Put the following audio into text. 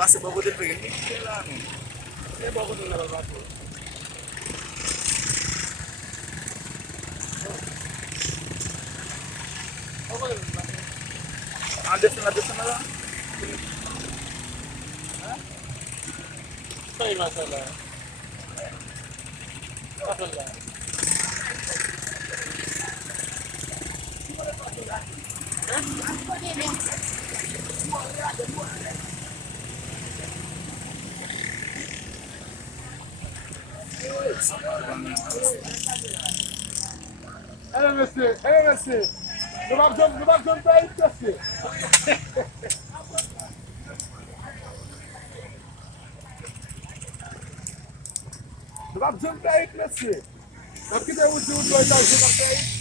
kasi bagutin pa yun. Hindi kailangan. Kaya bagutin na lang ako. Okay. Adas na lang. Ha? Ay, masala. Masala. Allez monsieur, nous marchons pas une monsieur. Nous marchons pas une monsieur. Parce que vous êtes dans le